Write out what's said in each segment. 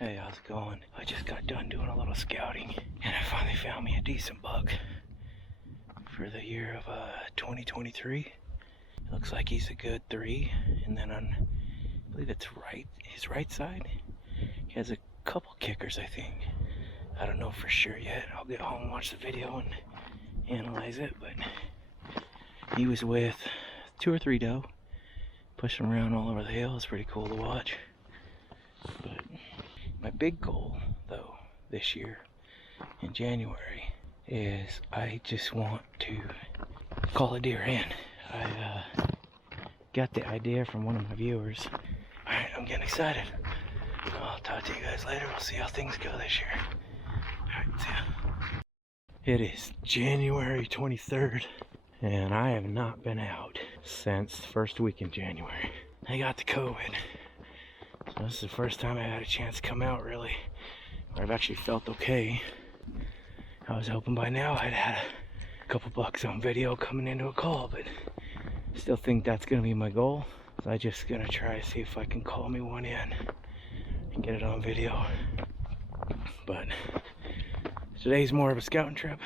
Hey, how's it going? I just got done doing a little scouting and I finally found me a decent buck for the year of 2023. It looks like he's a good 3, and then on, I believe it's his right side, he has a couple kickers, I think. I don't know for sure yet. I'll get home and watch the video and analyze it, but he was with 2 or 3 doe, pushing around all over the hill. It's pretty cool to watch. But my big goal, though, this year in January is I just want to call a deer in. I got the idea from one of my viewers. Alright, I'm getting excited. I'll talk to you guys later. We'll see how things go this year. Alright, see ya. It is January 23rd, and I have not been out since the first week in January. I got the COVID. So this is the first time I had a chance to come out, really, where I've actually felt okay. I was hoping by now I'd had a couple bucks on video coming into a call, but still think that's gonna be my goal. So I'm just gonna try to see if I can call me one in and get it on video. But today's more of a scouting trip.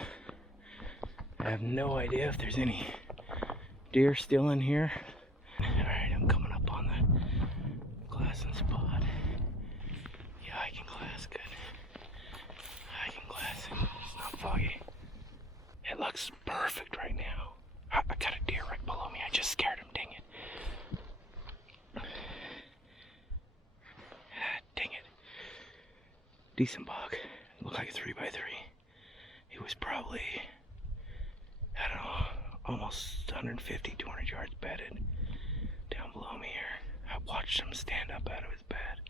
I have no idea if there's any deer still in here. Alright, I'm coming up on the glassing spot. Yeah, I can glass good. I can glass it. It's not foggy. It looks perfect right now. I got a deer right below me. I just scared him, dang it. Dang it. Decent buck. Looked like a 3x3. He was probably, I don't know, almost 150, 200 yards bedded down below me here. I watched him stand up out of his bed.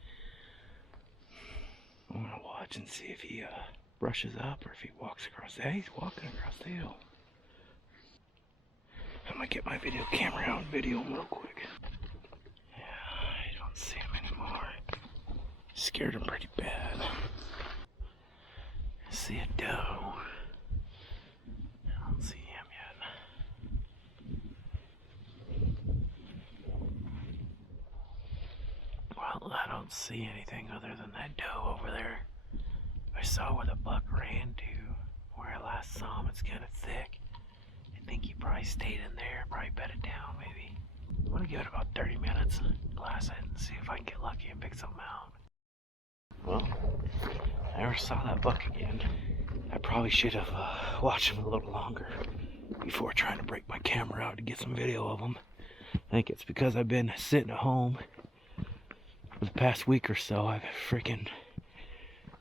I'm gonna watch and see if he brushes up or if he walks across the hill. He's walking across the hill. I'm gonna get my video camera out and video him real quick. Yeah, I don't see him anymore. Scared him pretty bad. I see a doe. I don't see him yet. Well, I don't see anything other than that doe over there. I saw where the buck ran to, where I last saw him. It's kind of thick. I think he probably stayed in there, probably bedded down maybe. I'm gonna give it about 30 minutes, glass it, and see if I can get lucky and pick something out. Well, I never saw that buck again. I probably should have watched him a little longer before trying to break my camera out to get some video of him. I think it's because I've been sitting at home for the past week or so. I've freaking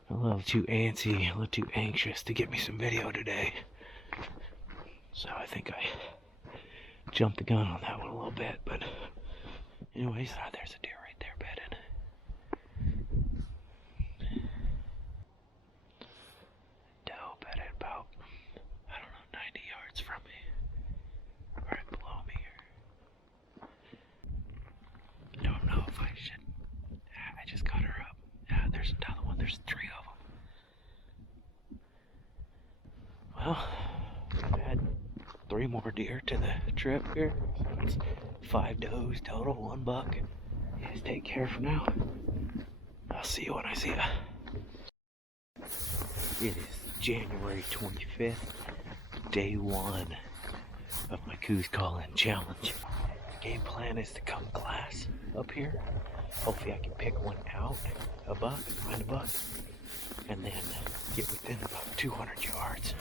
a little too antsy, a little too anxious to get me some video today. So I think I jumped the gun on that one a little bit, but anyways, there's a deer right there bedded. Doe bedded about, I don't know, 90 yards from me, right below me here. I don't know if I should, I just got her up. Yeah, there's another one, there's 3 of them. Well, I've had 3 more deer to the trip here. So it's 5 does total, 1 buck. You guys take care for now. I'll see you when I see ya. It is January 25th, day 1 of my Coues call-in challenge. The game plan is to come glass up here. Hopefully I can pick one out, a buck, find a buck, and then get within about 200 yards,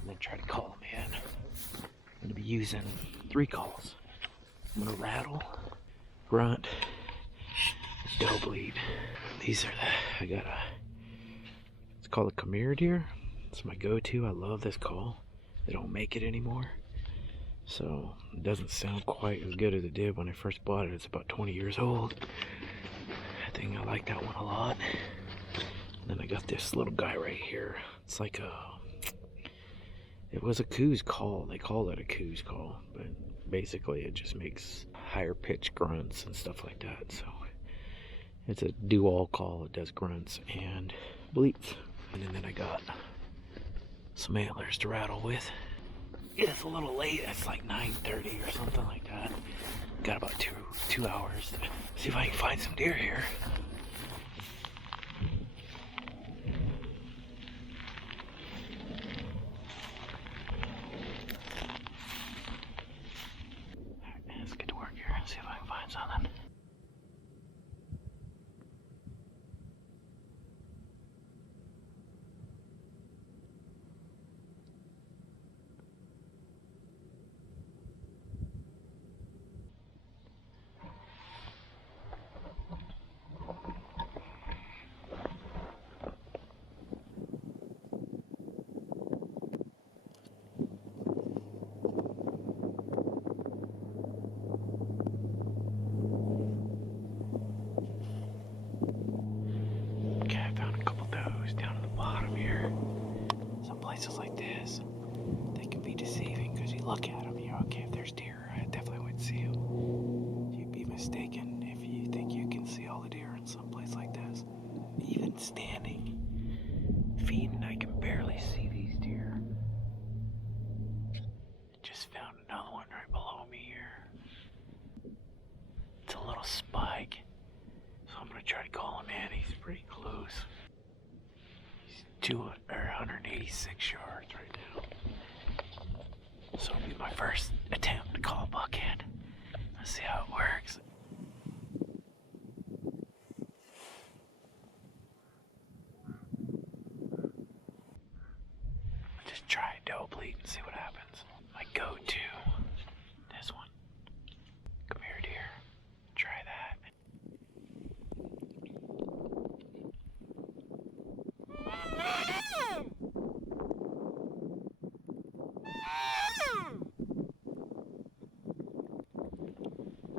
and then try to call them in. I'm going to be using 3 calls. I'm going to rattle, grunt, doe bleat. These are I got it's called a Khmer deer. It's my go-to. I love this call. They don't make it anymore. So it doesn't sound quite as good as it did when I first bought it. It's about 20 years old. I think I like that one a lot. And then I got this little guy right here. It's like it was a Coues call. They call it a Coues call, but basically it just makes higher pitch grunts and stuff like that. So it's a do-all call. It does grunts and bleats. And then I got some antlers to rattle with. It's a little late. It's like 9:30 or something like that. Got about two hours to see if I can find some deer here. places like this, they can be deceiving because you look at them, you're okay, if there's deer, I definitely would see them. You'd be mistaken if you think you can see all the deer in some place like this. Even standing, feeding, I can barely see these deer. Just found another one right below me here. It's a little spike, so I'm gonna try to call him in. He's pretty close. He's 186 yards right now. So it'll be my first attempt to call a buck in. Let's see how it works. I'll just try a doe bleat and see what happens. My go-to, this one. Come here, deer. Try that.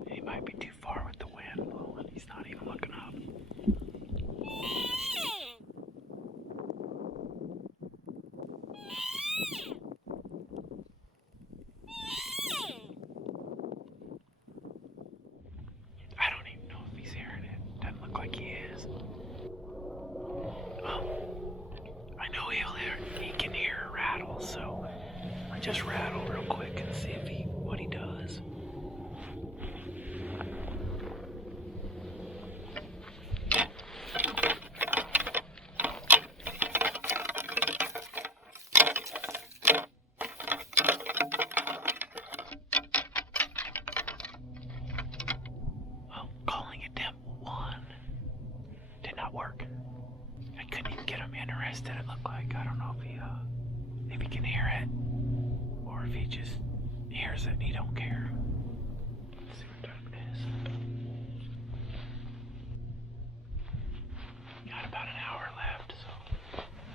He might be too far with the wind blowing. He's not even looking up. I don't even know if he's hearing it. Doesn't look like he is. Oh, I know he can hear a rattle, so I just rattle real quick and see if what he does. Well, calling attempt 1 did not work. I couldn't even get him interested, it looked like. I don't know if he can hear it, or if he just hears it and he don't care. Let's see what time it is. Got about an hour left, so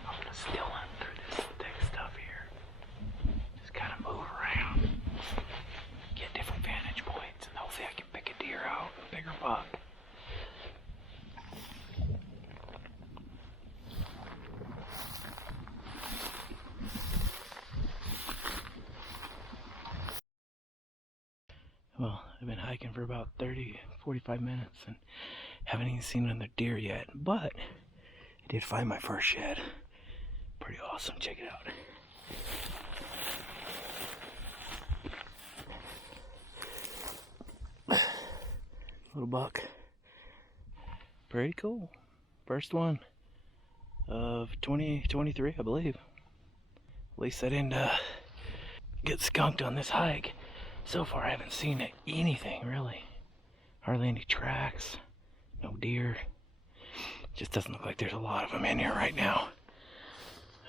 I'm gonna still him through this thick stuff here. Just kind of move around, get different vantage points, and hopefully I can pick a deer out, a bigger buck. Well, I've been hiking for about 45 minutes and haven't even seen another deer yet, but I did find my first shed. Pretty awesome, check it out. Little buck. Pretty cool. First one of 2023, I believe. At least I didn't get skunked on this hike. So far I haven't seen anything really. Hardly any tracks, no deer. Just doesn't look like there's a lot of them in here right now.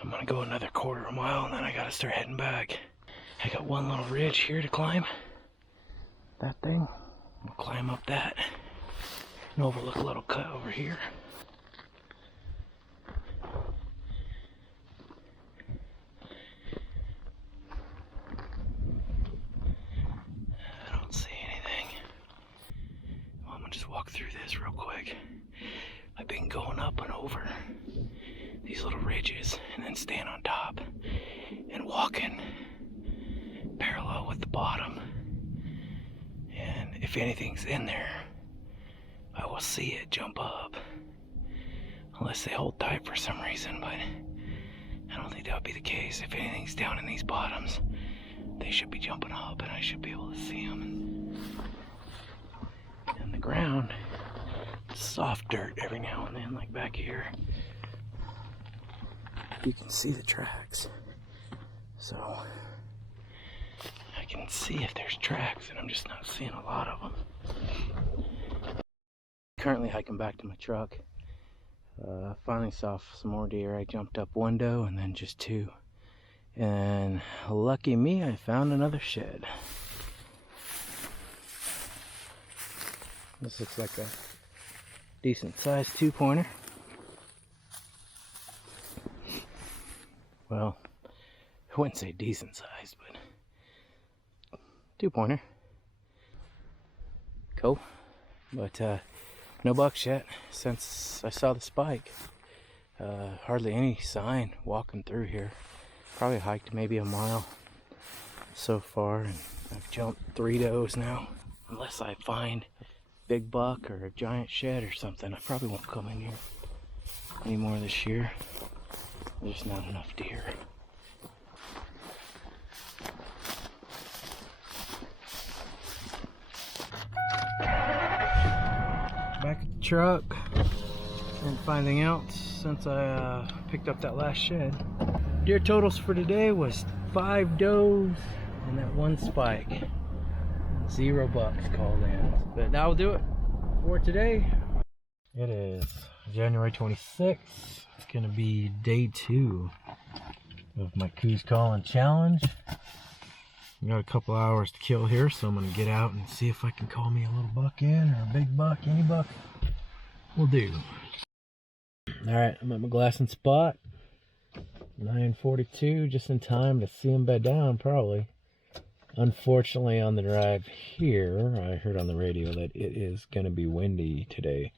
I'm gonna go another quarter of a mile and then I gotta start heading back. I got one little ridge here to climb. That thing. I'll climb up that and overlook a little cut over here. Walk through this real quick. I've been going up and over these little ridges and then staying on top and walking parallel with the bottom. And if anything's in there, I will see it jump up. Unless they hold tight for some reason, but I don't think that would be the case. If anything's down in these bottoms, they should be jumping up and I should be able to see them. And the ground, soft dirt every now and then, like back here. You can see the tracks. So I can see if there's tracks, and I'm just not seeing a lot of them. Currently hiking back to my truck. Finally saw some more deer. I jumped up one doe and then just two. And lucky me, I found another shed. This looks like a decent sized 2-pointer. Well, I wouldn't say decent sized, but 2-pointer. Cool. But no bucks yet since I saw the spike. Hardly any sign walking through here. Probably hiked maybe a mile so far, and I've jumped 3 does now. Unless I find a big buck or a giant shed or something, I probably won't come in here anymore this year. There's not enough deer. Back at the truck, and finding out since I picked up that last shed. Deer totals for today was 5 does and that 1 spike. 0 bucks called in. But that will do it for today. It is January 26th. It's gonna be day 2 of my Coues calling challenge. I got a couple hours to kill here, so I'm gonna get out and see if I can call me a little buck in, or a big buck. Any buck will do. Alright, I'm at my glassing spot. 9:42, just in time to see him bed down, probably. Unfortunately, on the drive here, I heard on the radio that it is going to be windy today,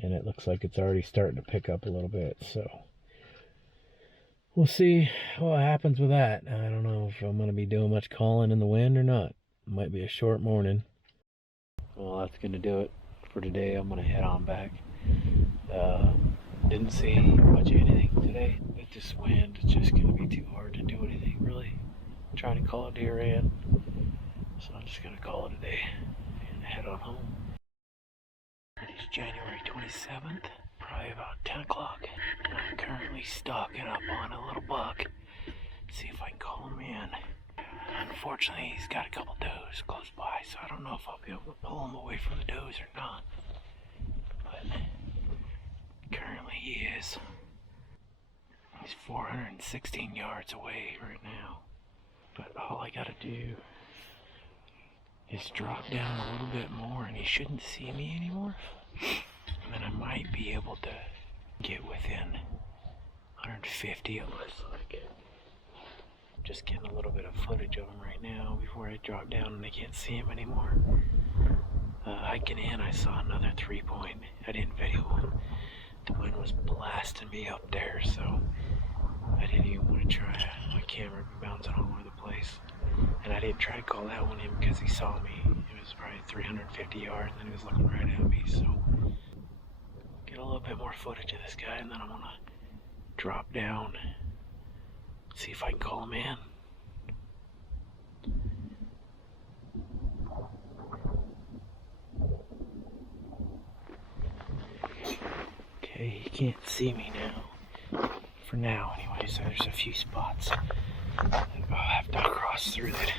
and it looks like it's already starting to pick up a little bit, so we'll see what happens with that. I don't know if I'm going to be doing much calling in the wind or not. It might be a short morning. Well, that's going to do it for today. I'm going to head on back. Didn't see much of anything today. With this wind, it's just going to be too hard to do anything, really. I'm trying to call a deer in, so I'm just going to call it a day and head on home. It is January 27th, probably about 10 o'clock. I'm currently stalking up on a little buck. See if I can call him in. Unfortunately, he's got a couple does close by, so I don't know if I'll be able to pull him away from the does or not. But currently he is. He's 416 yards away right now. But all I gotta do is drop down a little bit more, and he shouldn't see me anymore. And then I might be able to get within 150, it looks like. I'm just getting a little bit of footage of him right now before I drop down and I can't see him anymore. Hiking in, I saw another 3-point. I didn't video him. The wind was blasting me up there, so I didn't even want to try. My camera bouncing all over the place. And I didn't try to call that one in because he saw me. It was probably 350 yards and he was looking right at me, so get a little bit more footage of this guy, and then I'm gonna drop down, see if I can call him in. Okay, he can't see me now. For now, anyway, so there's a few spots that I'll have to cross through that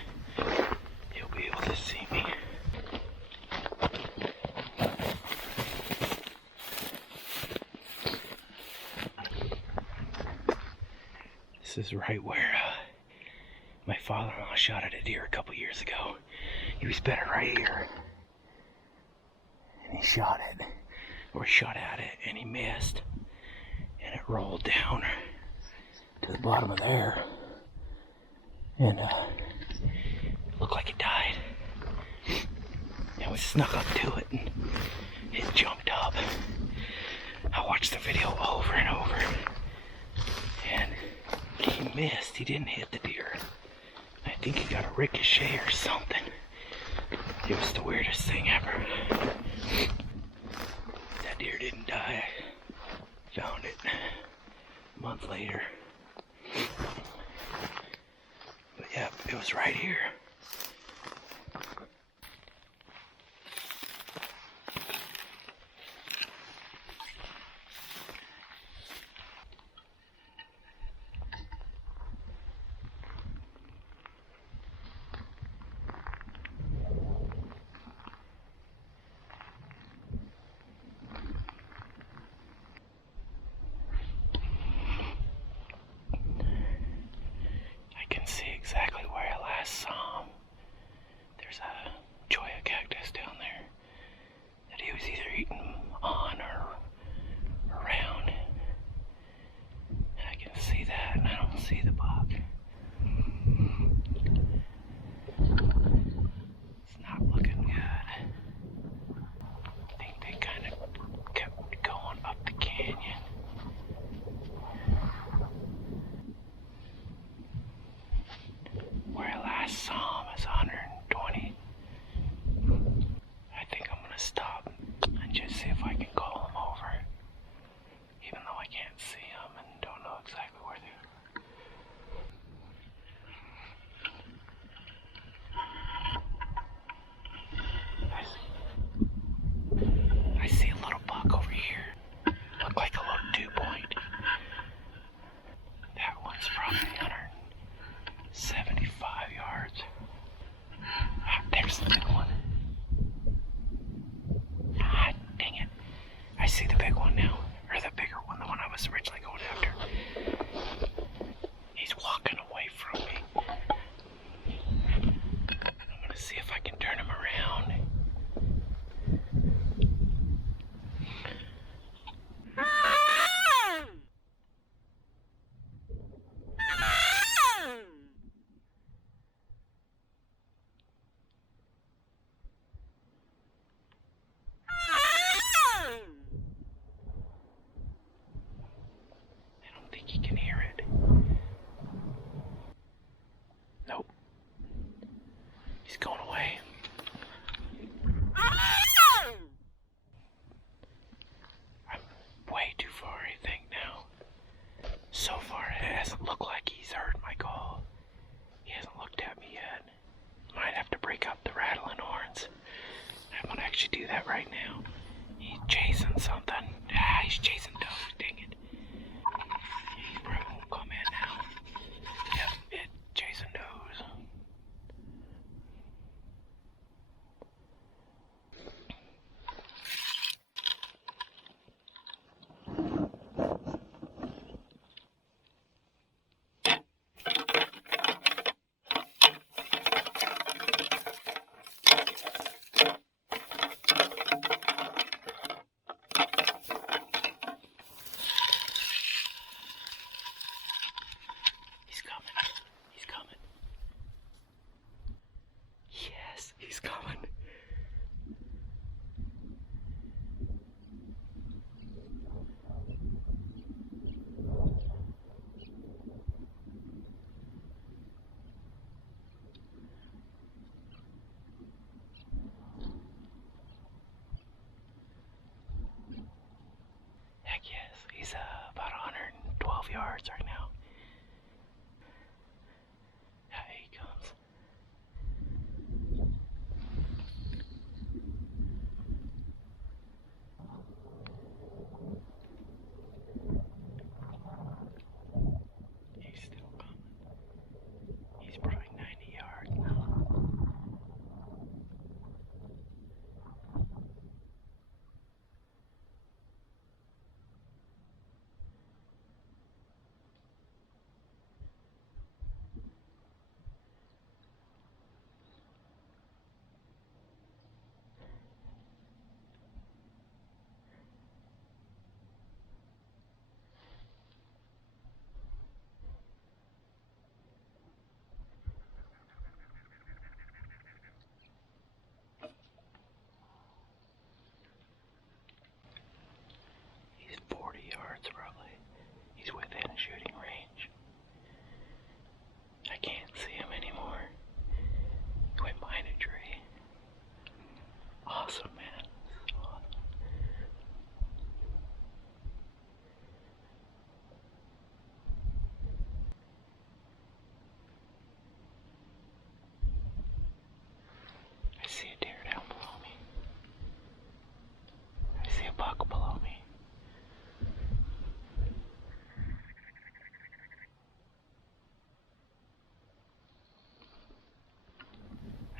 he'll be able to see me. This is right where my father-in-law shot at a deer a couple years ago. He was better right here, and he shot it. Or shot at it, and he missed, and it rolled down to the bottom of there, and it looked like it died. And we snuck up to it, and it jumped up. I watched the video over and over, and he missed. He didn't hit the deer. I think he got a ricochet or something. It was the weirdest thing ever. Deer didn't die. Found it a month later. But yeah, it was right here. Exactly where I last saw him. There's a cholla cactus down there that he was either eating on or around. And I can see that, and I don't see the buck. It's not looking good. I think they kind of kept going up the canyon. think he can hear it. Nope. He's going away. I'm way too far, I think, now. So far, it hasn't looked like he's heard my call. He hasn't looked at me yet. Might have to break out the rattling horns. I'm gonna actually do that right now. He's chasing something. He's chasing does, dang it. He probably won't come in now. Yep, chasing does. He's coming. Yes, he's coming. Heck yes, he's about 112 yards right now. Yeah, he comes. He's still coming. He's probably 90 yards now. He's 40 yards probably. He's within shooting range. I can't see him anymore. He went behind a tree. Awesome, man. Awesome. I see a deer down below me. I see a buck below me.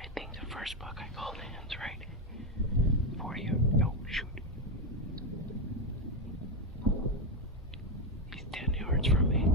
I think the first buck I called in's right. 40. No, shoot. He's 10 yards from me.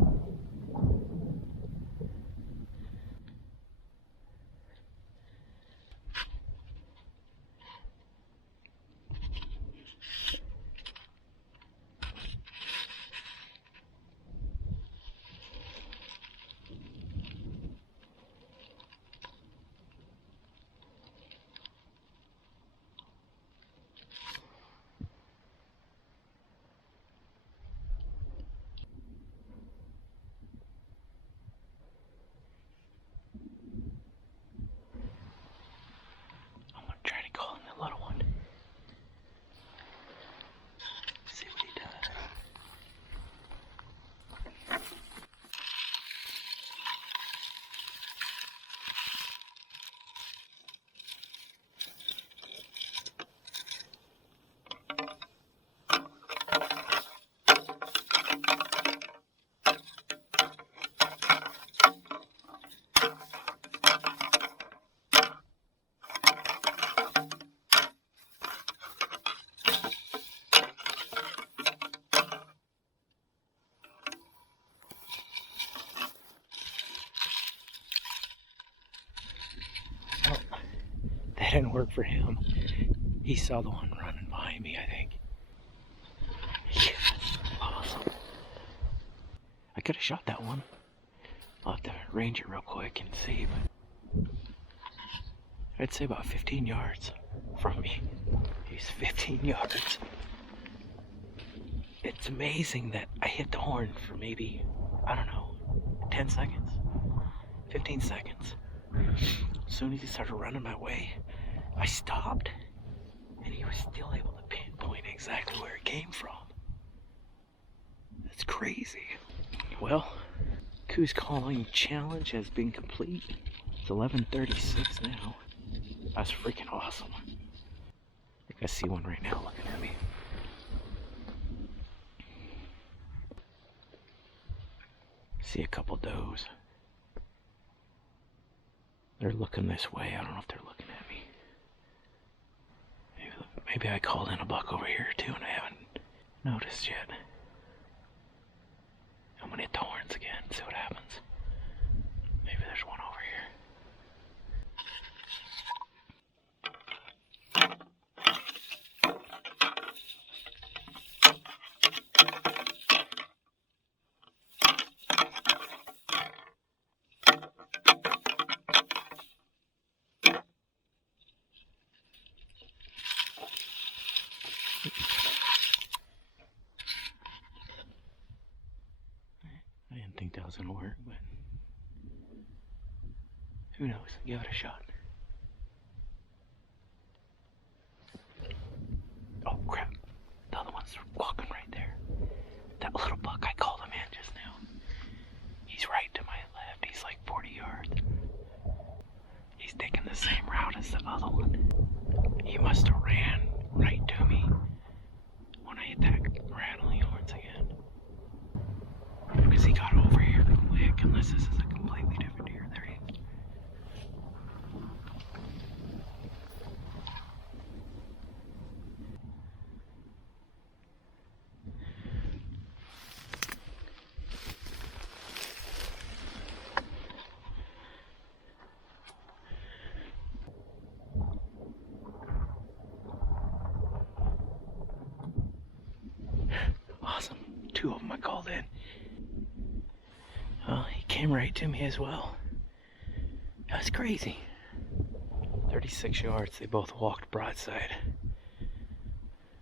I'm gonna try to call in the little one. See what he does. Oh, that didn't work for him. He saw the one running behind me, I think. Yes, awesome. I could have shot that one. I'll have to range it real quick and see, but I'd say about 15 yards from me. He's 15 yards. it's amazing that I hit the horn for maybe, I don't know, 10 seconds, 15 seconds. As soon as he started running my way, I stopped, and he was still able to pinpoint exactly where it came from. That's crazy. Well, Coues calling challenge has been complete. It's 11:36 now. That's freaking awesome. I think I see one right now looking at me. See a couple does. They're looking this way. I don't know if they're looking at me. Maybe I called in a buck over here too and I haven't noticed yet. I'm gonna hit the horns again, see what happens. Maybe there's one over here. I didn't think that was gonna work, but who knows? Give it a shot. Oh crap. The other one's walking right there. That little buck, I called him in just now. He's right to my left. He's like 40 yards. He's taking the same route as the other one. He must have ran right to me when I hit that rattling horns again. Because he got over here quick, unless this is a completely different deer. There he is. Awesome. 2 of them I called in. Well, he came right to me as well. That's crazy. 36 yards. They both walked broadside.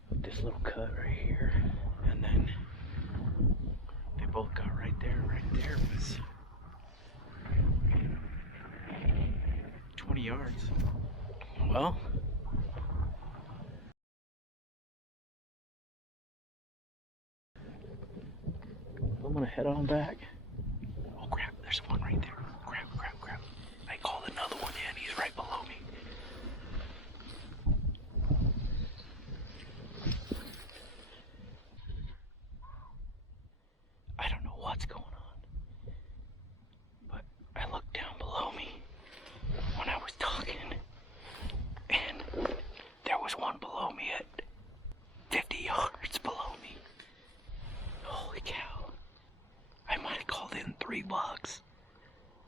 With this little cut right here. And then they both got right there. Right there was 20 yards. Well, I'm gonna head on back. Oh crap, there's one right there. Crap, crap, crap. I called another one in, he's right below me. I don't know what's going on, but I looked down below me when I was talking, and there was one below me at 50 yards below me. Holy cow. I might have called in 3 bucks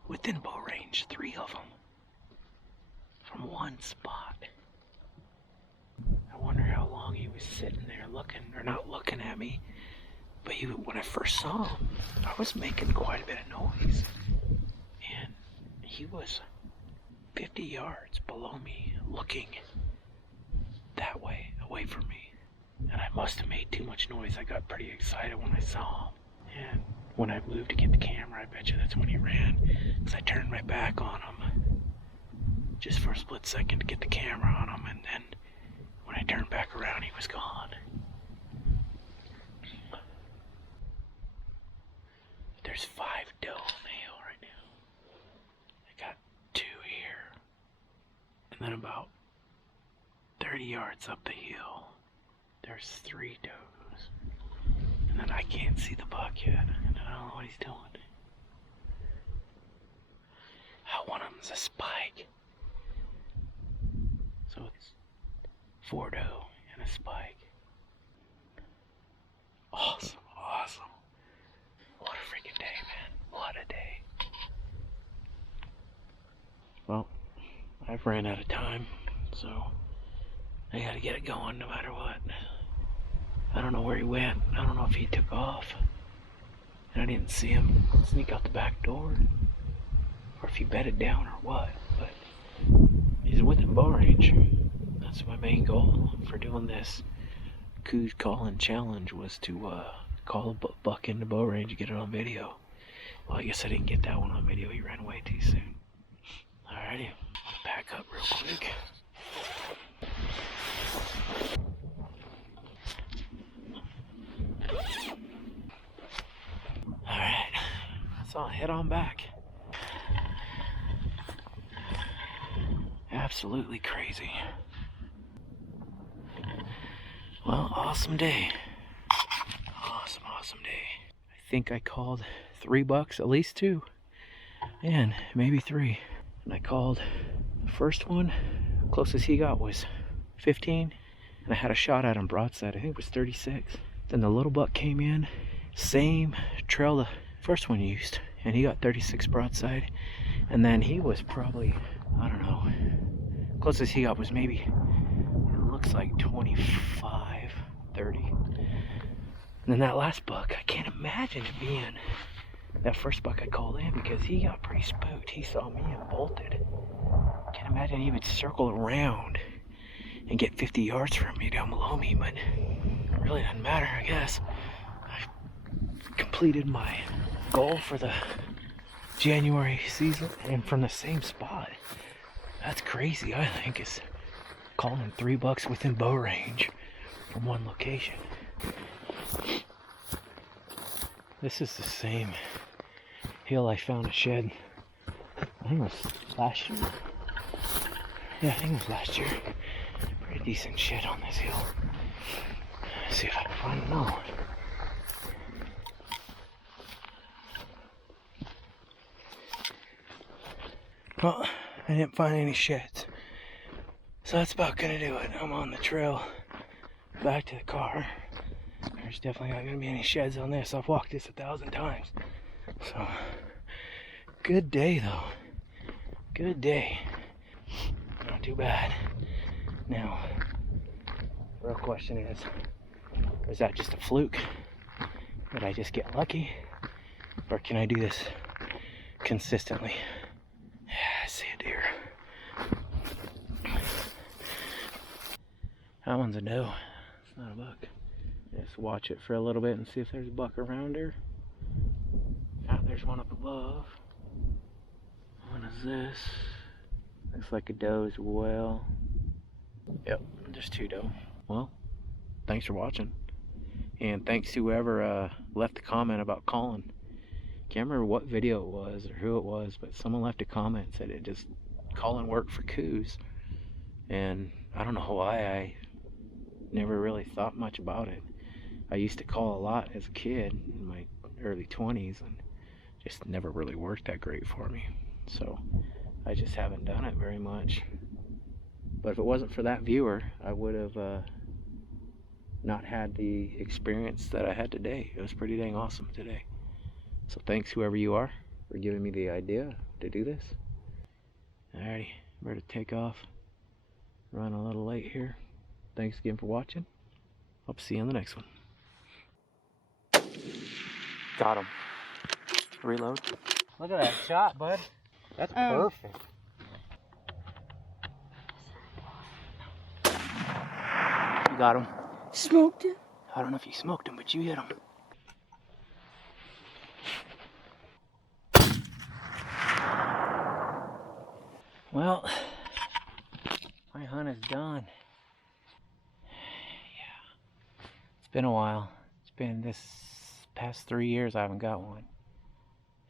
within bow range, 3 of them from one spot. I wonder how long he was sitting there looking, or not looking at me, but when I first saw him, I was making quite a bit of noise, and he was 50 yards below me looking that way, away from me, and I must have made too much noise. I got pretty excited when I saw him, and when I moved to get the camera, I bet you that's when he ran, because I turned my back on him just for a split second to get the camera on him, and then when I turned back around, he was gone. There's 5 doe on the hill right now. I got 2 here, and then about 30 yards up the hill, there's 3 does. And then I can't see the buck yet, and I don't know what he's doing. One of them's a spike. So it's 4 doe and a spike. Awesome, awesome. What a freaking day, man. What a day. Well, I've ran out of time, so I gotta get it going no matter what. I don't know where he went. I don't know if he took off. And I didn't see him sneak out the back door, or if he bedded down or what, but he's within bow range. That's my main goal for doing this Coues calling challenge was to call a buck into bow range and get it on video. Well, I guess I didn't get that one on video. He ran away too soon. Alrighty, I'll pack up real quick. Alright, so I'll head on back. Absolutely crazy. Well, awesome day. Awesome day. I think I called 3 bucks, at least 2, and maybe 3. And I called the first one, closest he got was 15, and I had a shot at him broadside. I think it was 36. Then the little buck came in, same trail the first one used, and he got 36 broadside. And then he was probably, I don't know, closest he got was maybe, it looks like 25, 30. And then that last buck, I can't imagine it being that first buck I called in, because he got pretty spooked. He saw me and bolted. Can't imagine he would circle around and get 50 yards from me down below me, but it really doesn't matter, I guess. I completed my goal for the January season, and from the same spot. That's crazy, I think, is calling 3 bucks within bow range from one location. This is the same hill I found a shed, I think it was last year. Yeah, I think it was last year. Pretty decent shed on this hill. Let's see if I can find another one. Well, I didn't find any sheds, so that's about gonna do it. I'm on the trail back to the car. There's definitely not gonna be any sheds on this. I've walked this 1,000 times. So, good day though. Good day. Not too bad. Now, the real question is that just a fluke? Did I just get lucky? Or can I do this consistently? Yeah, I see a deer. That one's a doe. It's not a buck. Just watch it for a little bit and see if there's a buck around her. Ah, there's one up above. What is this? Looks like a doe as well. Yep, just 2 doe. Well, thanks for watching. And thanks to whoever left a comment about calling. Can't remember what video it was or who it was, but someone left a comment and said it just calling worked for Coues. And I don't know why, I never really thought much about it. I used to call a lot as a kid in my early 20s, and just never really worked that great for me. So I just haven't done it very much. But if it wasn't for that viewer, I would have not had the experience that I had today. It was pretty dang awesome today. So thanks, whoever you are, for giving me the idea to do this. Alrighty, better take off. Run a little late here. Thanks again for watching. Hope to see you on the next one. Got him. Reload. Look at that shot, bud. That's perfect. You got him. Smoked it? I don't know if you smoked him, but you hit him. Well, my hunt is done. Yeah. It's been a while. It's been this past 3 years I haven't got one.